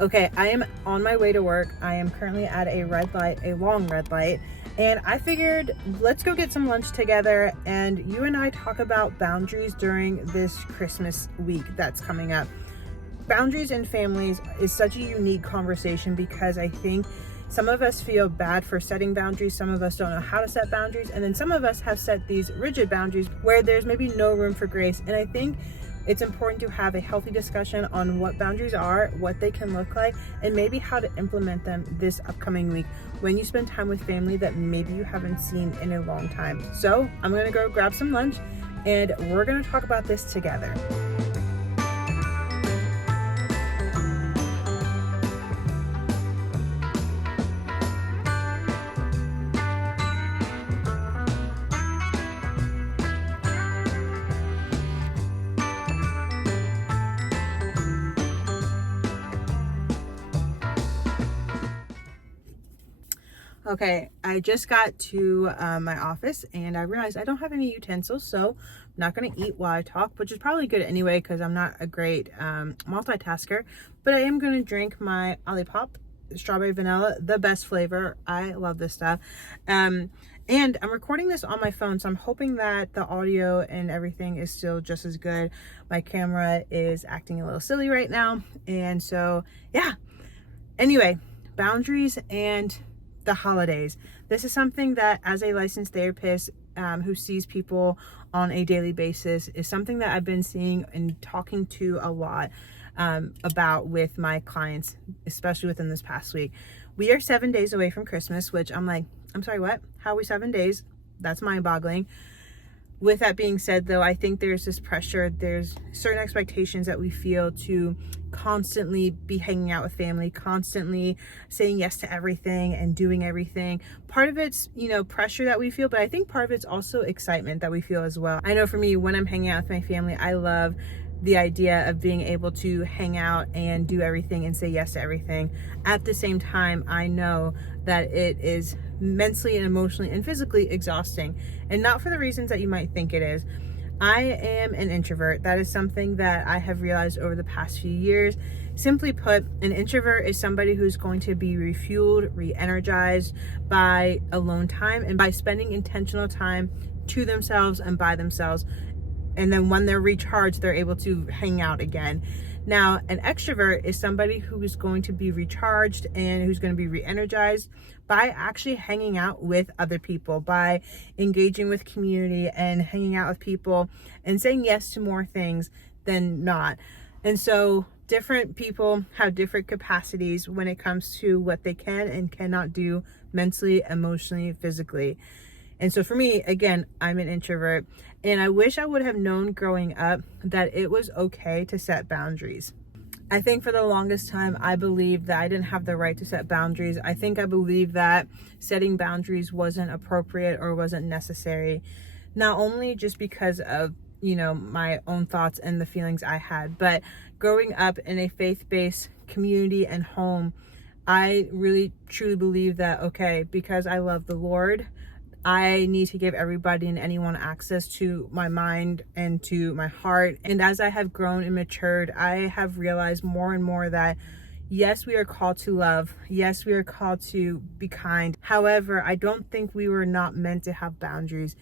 Okay, I am on my way to work. I am currently at a red light, a long red light, and I figured let's go get some lunch together and you and I talk about boundaries during this Christmas week that's coming up. Boundaries in families is such a unique conversation because I think some of us feel bad for setting boundaries, some of us don't know how to set boundaries, and then some of us have set these rigid boundaries where there's maybe no room for grace. And I think it's important to have a healthy discussion on what boundaries are, what they can look like, and maybe how to implement them this upcoming week when you spend time with family that maybe you haven't seen in a long time. So I'm gonna go grab some lunch and we're gonna talk about this together. Okay, I just got to my office and I realized I don't have any utensils, so I'm not going to eat while I talk, which is probably good anyway because I'm not a great multitasker. But I am going to drink my Olipop strawberry vanilla, the best flavor. I love this stuff. And I'm recording this on my phone, so I'm hoping that the audio and everything is still just as good. My camera is acting a little silly right now. And so, yeah. Anyway, boundaries and the holidays. This is something that, as a licensed therapist who sees people on a daily basis, is something that I've been seeing and talking to a lot about with my clients, especially within this past week. We are 7 days away from Christmas, which I'm like, I'm sorry, what? How are we 7 days? That's mind-boggling. With that being said, though, I think there's this pressure, there's certain expectations that we feel to constantly be hanging out with family, constantly saying yes to everything and doing everything. Part of it's, pressure that we feel, but I think part of it's also excitement that we feel as well. I know for me, when I'm hanging out with my family, I love the idea of being able to hang out and do everything and say yes to everything. At the same time, I know that it is mentally and emotionally and physically exhausting, and not for the reasons that you might think it is. I am an introvert. That is something that I have realized over the past few years. Simply put, an introvert is somebody who's going to be refueled, re-energized by alone time and by spending intentional time to themselves and by themselves. And then when they're recharged, they're able to hang out again. Now, an extrovert is somebody who is going to be recharged and who's going to be re-energized by actually hanging out with other people, by engaging with community and hanging out with people and saying yes to more things than not. And so different people have different capacities when it comes to what they can and cannot do mentally, emotionally, physically. And so for me, again, I'm an introvert, and I wish I would have known growing up that it was okay to set boundaries. I think for the longest time, I believed that I didn't have the right to set boundaries. I think I believed that setting boundaries wasn't appropriate or wasn't necessary, not only just because of, my own thoughts and the feelings I had, but growing up in a faith-based community and home, I really truly believe that, okay, because I love the Lord, I need to give everybody and anyone access to my mind and to my heart. And as I have grown and matured, I have realized more and more that yes, we are called to love. Yes, we are called to be kind. However, I don't think we were not meant to have boundaries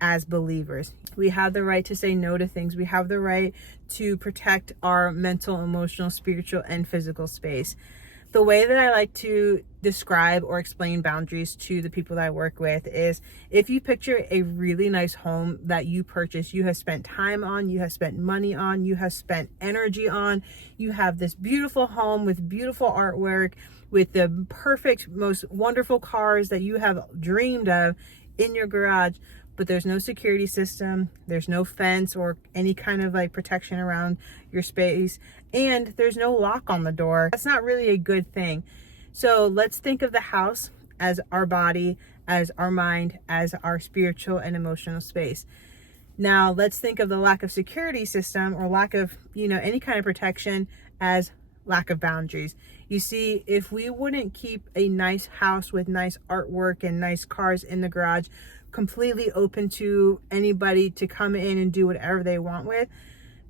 as believers. We have the right to say no to things. We have the right to protect our mental, emotional, spiritual, and physical space. The way that I like to describe or explain boundaries to the people that I work with is, if you picture a really nice home that you purchased, you have spent time on, you have spent money on, you have spent energy on, you have this beautiful home with beautiful artwork, with the perfect, most wonderful cars that you have dreamed of in your garage, but there's no security system, there's no fence or any kind of protection around your space, and there's no lock on the door. That's not really a good thing. So let's think of the house as our body, as our mind, as our spiritual and emotional space. Now let's think of the lack of security system or lack of, any kind of protection as lack of boundaries. You see, if we wouldn't keep a nice house with nice artwork and nice cars in the garage completely open to anybody to come in and do whatever they want with,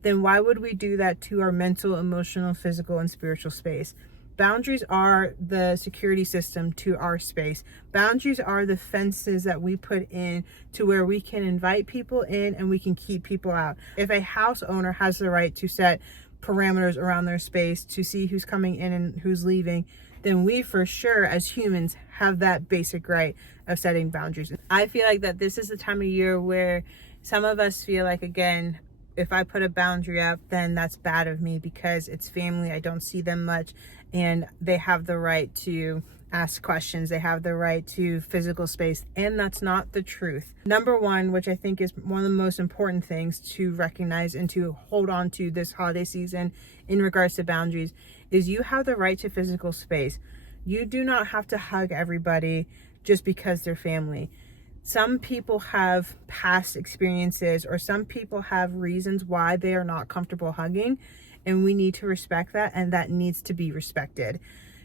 then why would we do that to our mental, emotional, physical, and spiritual space? Boundaries are the security system to our space. Boundaries are the fences that we put in to where we can invite people in and we can keep people out. If a house owner has the right to set parameters around their space to see who's coming in and who's leaving, then we for sure as humans have that basic right of setting boundaries. I feel like that this is the time of year where some of us feel like, again, if I put a boundary up, then that's bad of me because it's family. I don't see them much and they have the right to ask questions. They have the right to physical space. And that's not the truth. Number one, which I think is one of the most important things to recognize and to hold on to this holiday season in regards to boundaries, is you have the right to physical space. You do not have to hug everybody just because they're family. Some people have past experiences or some people have reasons why they are not comfortable hugging, and we need to respect that, and that needs to be respected.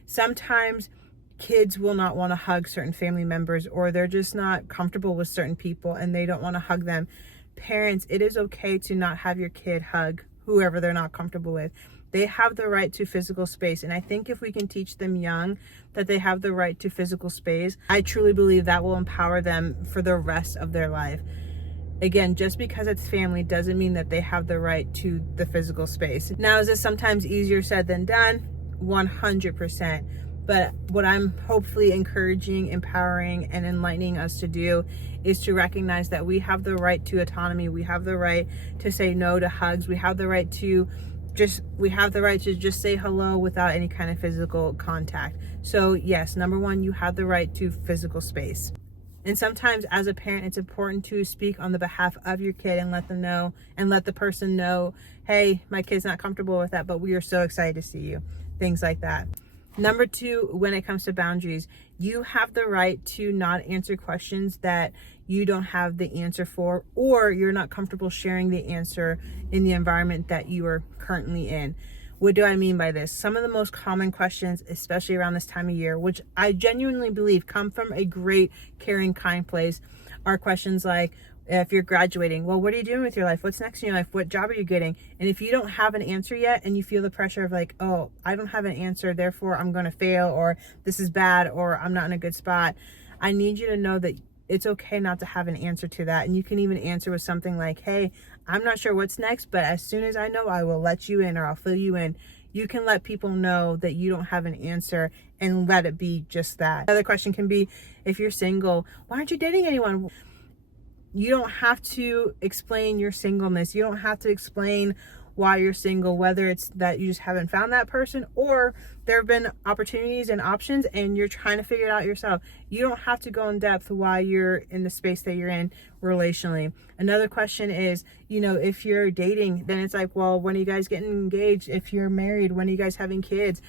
Sometimes kids will not want to hug certain family members, or they're just not comfortable with certain people and they don't want to hug them. Parents, it is okay to not have your kid hug whoever they're not comfortable with. They have the right to physical space. And I think if we can teach them young that they have the right to physical space, I truly believe that will empower them for the rest of their life. Again, just because it's family doesn't mean that they have the right to the physical space. Now, is this sometimes easier said than done? 100%. But what I'm hopefully encouraging, empowering, and enlightening us to do is to recognize that we have the right to autonomy. We have the right to say no to hugs. We have the right to just say hello without any kind of physical contact. So yes, number one, you have the right to physical space. And sometimes as a parent, it's important to speak on the behalf of your kid and let them know, and let the person know, hey, my kid's not comfortable with that, but we are so excited to see you. Things like that. Number two, when it comes to boundaries, you have the right to not answer questions that you don't have the answer for, or you're not comfortable sharing the answer in the environment that you are currently in. What do I mean by this? Some of the most common questions, especially around this time of year, which I genuinely believe come from a great, caring, kind place, are questions like, if you're graduating, well, what are you doing with your life? What's next in your life? What job are you getting? And if you don't have an answer yet and you feel the pressure of like, oh, I don't have an answer, therefore I'm going to fail, or this is bad, or I'm not in a good spot, I need you to know that it's okay not to have an answer to that. And you can even answer with something like, hey, I'm not sure what's next, but as soon as I know, I will let you in, or I'll fill you in. You can let people know that you don't have an answer and let it be just that. Another question can be, if you're single, why aren't you dating anyone? You don't have to explain your singleness. You don't have to explain why you're single, whether it's that you just haven't found that person, or there have been opportunities and options and you're trying to figure it out yourself. You don't have to go in depth why you're in the space that you're in relationally. Another question is, if you're dating, then it's like, well, when are you guys getting engaged? If you're married, when are you guys having kids?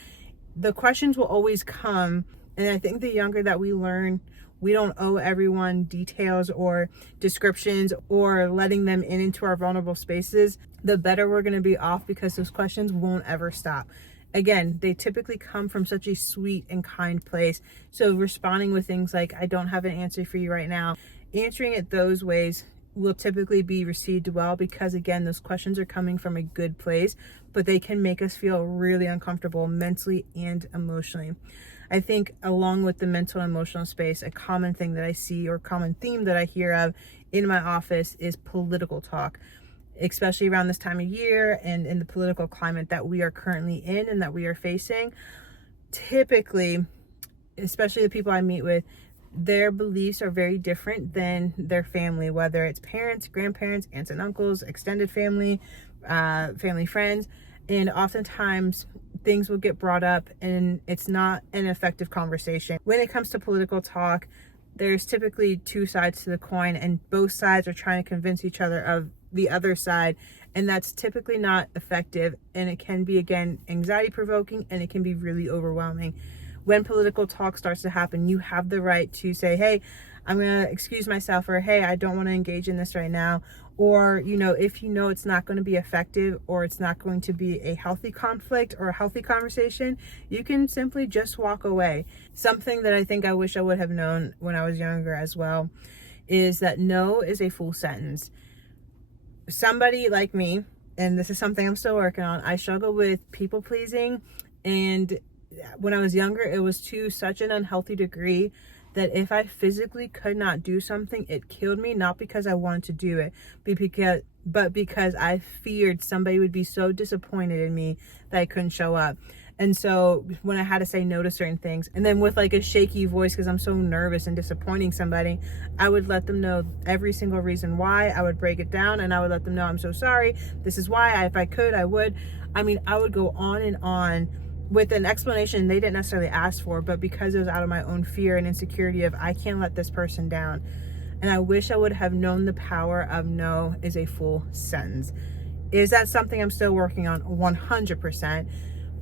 The questions will always come. And I think the younger that we learn, we don't owe everyone details or descriptions or letting them into our vulnerable spaces, the better we're going to be off, because those questions won't ever stop. Again, they typically come from such a sweet and kind place. So responding with things like, I don't have an answer for you right now, answering it those ways will typically be received well, because again, those questions are coming from a good place, but they can make us feel really uncomfortable mentally and emotionally. I think along with the mental and emotional space, a common thing that I see, or common theme that I hear of in my office, is political talk, especially around this time of year and in the political climate that we are currently in and that we are facing. Typically, especially the people I meet with, their beliefs are very different than their family, whether it's parents, grandparents, aunts and uncles, extended family, family friends. And oftentimes things will get brought up and it's not an effective conversation. When it comes to political talk, there's typically two sides to the coin, and both sides are trying to convince each other of the other side, and that's typically not effective, and it can be, again, anxiety provoking, and it can be really overwhelming. When political talk starts to happen, you have the right to say, hey, I'm going to excuse myself, or hey, I don't want to engage in this right now. Or, if it's not going to be effective, or it's not going to be a healthy conflict or a healthy conversation, you can simply just walk away. Something that I think I wish I would have known when I was younger as well is that no is a full sentence. Somebody like me, and this is something I'm still working on, I struggle with people pleasing, and when I was younger, it was to such an unhealthy degree that if I physically could not do something, it killed me, not because I wanted to do it, but because I feared somebody would be so disappointed in me that I couldn't show up. And so when I had to say no to certain things, and then with like a shaky voice because I'm so nervous and disappointing somebody, I would let them know every single reason why. I would break it down and I would let them know, I'm so sorry. This is why. If I could, I would. I mean, I would go on and on with an explanation they didn't necessarily ask for, but because it was out of my own fear and insecurity of I can't let this person down. And I wish I would have known the power of no is a full sentence. Is that something I'm still working on? 100%.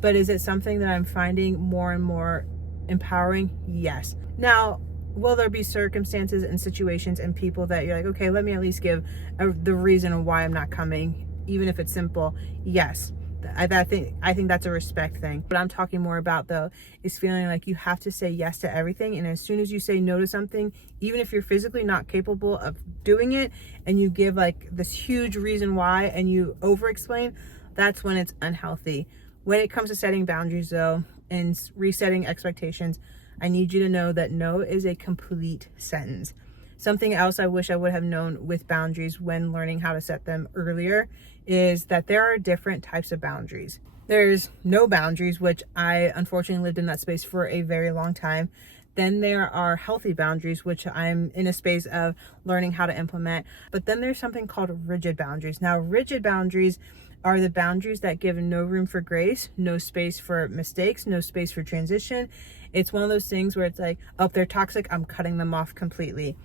But is it something that I'm finding more and more empowering? Yes. Now, will there be circumstances and situations and people that you're like, okay, let me at least give the reason why I'm not coming, even if it's simple? Yes. I think that's a respect thing. What I'm talking more about though is feeling like you have to say yes to everything, and as soon as you say no to something, even if you're physically not capable of doing it, and you give like this huge reason why and you over explain, that's when it's unhealthy. When it comes to setting boundaries though and resetting expectations, I need you to know that no is a complete sentence. Something else I wish I would have known with boundaries when learning how to set them earlier is that there are different types of boundaries. There's no boundaries, which I unfortunately lived in that space for a very long time. Then there are healthy boundaries, which I'm in a space of learning how to implement. But then there's something called rigid boundaries. Now, rigid boundaries are the boundaries that give no room for grace, no space for mistakes, no space for transition. It's one of those things where it's like, oh, they're toxic, I'm cutting them off completely.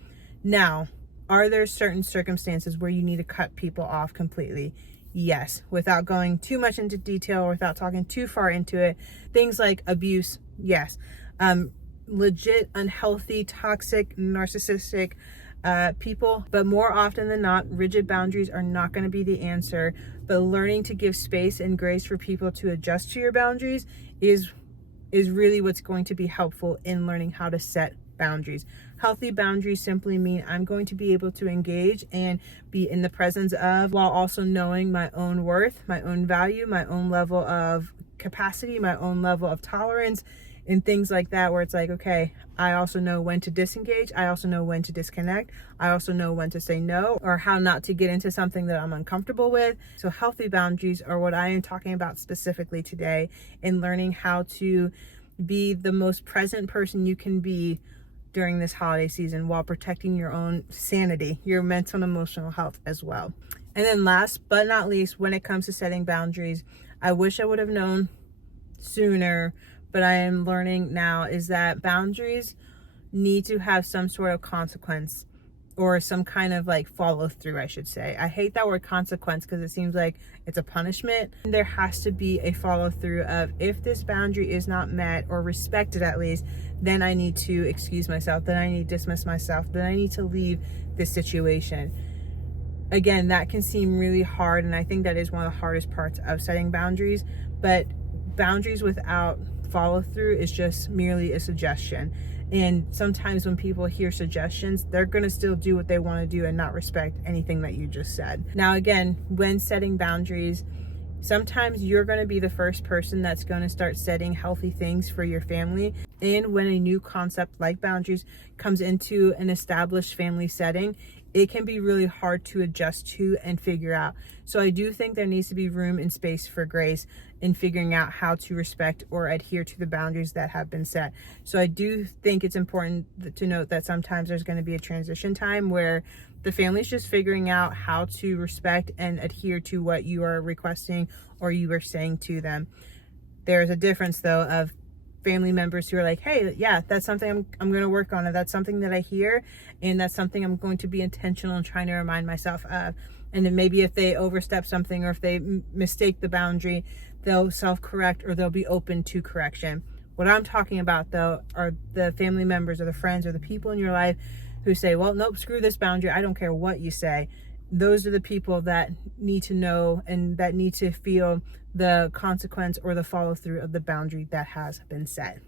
Now, are there certain circumstances where you need to cut people off completely? Yes. Without going too much into detail or without talking too far into it, things like abuse, yes. Legit, unhealthy, toxic, narcissistic people. But more often than not, rigid boundaries are not going to be the answer. But learning to give space and grace for people to adjust to your boundaries is really what's going to be helpful in learning how to set boundaries. Healthy boundaries simply mean I'm going to be able to engage and be in the presence of, while also knowing my own worth, my own value, my own level of capacity, my own level of tolerance, and things like that, where it's like, okay, I also know when to disengage. I also know when to disconnect. I also know when to say no, or how not to get into something that I'm uncomfortable with. So healthy boundaries are what I am talking about specifically today, in learning how to be the most present person you can be during this holiday season while protecting your own sanity, your mental and emotional health as well. And then last but not least, when it comes to setting boundaries, I wish I would have known sooner, but I am learning now, is that boundaries need to have some sort of consequence, or some kind of like follow through, I should say. I hate that word consequence because it seems like it's a punishment. There has to be a follow through of, if this boundary is not met or respected at least, then I need to excuse myself, then I need to dismiss myself, then I need to leave this situation. Again, that can seem really hard, and I think that is one of the hardest parts of setting boundaries. But boundaries without follow through is just merely a suggestion. And sometimes when people hear suggestions, they're going to still do what they want to do and not respect anything that you just said. Now, again, when setting boundaries, sometimes you're going to be the first person that's going to start setting healthy things for your family. And when a new concept like boundaries comes into an established family setting, it can be really hard to adjust to and figure out. So I do think there needs to be room and space for grace in figuring out how to respect or adhere to the boundaries that have been set. So I do think it's important to note that sometimes there's going to be a transition time where the family's just figuring out how to respect and adhere to what you are requesting or you are saying to them. There's a difference though of family members who are like, hey, yeah, that's something I'm going to work on, and that's something that I hear, and that's something I'm going to be intentional in trying to remind myself of. And then maybe if they overstep something or if they mistake the boundary, they'll self-correct or they'll be open to correction. What I'm talking about though are the family members or the friends or the people in your life who say, well, nope, screw this boundary, I don't care what you say. Those are the people that need to know and that need to feel the consequence or the follow through of the boundary that has been set.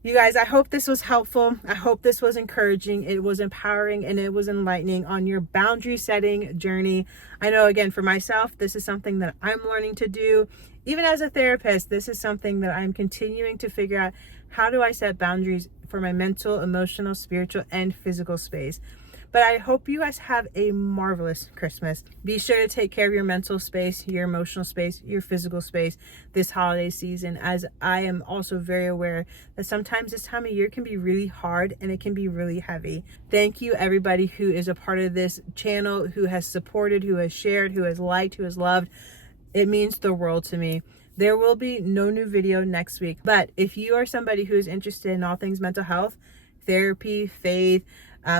You guys, I hope this was helpful. I hope this was encouraging. It was empowering and it was enlightening on your boundary setting journey. I know, again, for myself, this is something that I'm learning to do. Even as a therapist, this is something that I'm continuing to figure out. How do I set boundaries for my mental, emotional, spiritual, and physical space? But I hope you guys have a marvelous Christmas. Be sure to take care of your mental space, your emotional space, your physical space this holiday season, as I am also very aware that sometimes this time of year can be really hard and it can be really heavy. Thank you, everybody who is a part of this channel, who has supported, who has shared, who has liked, who has loved. It means the world to me. There will be no new video next week, but if you are somebody who is interested in all things mental health, therapy, faith,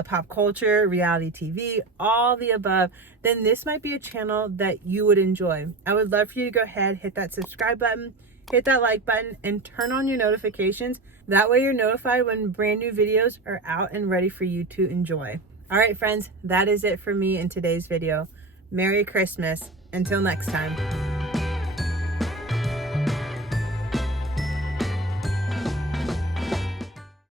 pop culture, reality TV, all the above, then this might be a channel that you would enjoy. I would love for you to go ahead, hit that subscribe button, hit that like button, and turn on your notifications. That way you're notified when brand new videos are out and ready for you to enjoy. All right, friends, that is it for me in today's video. Merry Christmas. Until next time.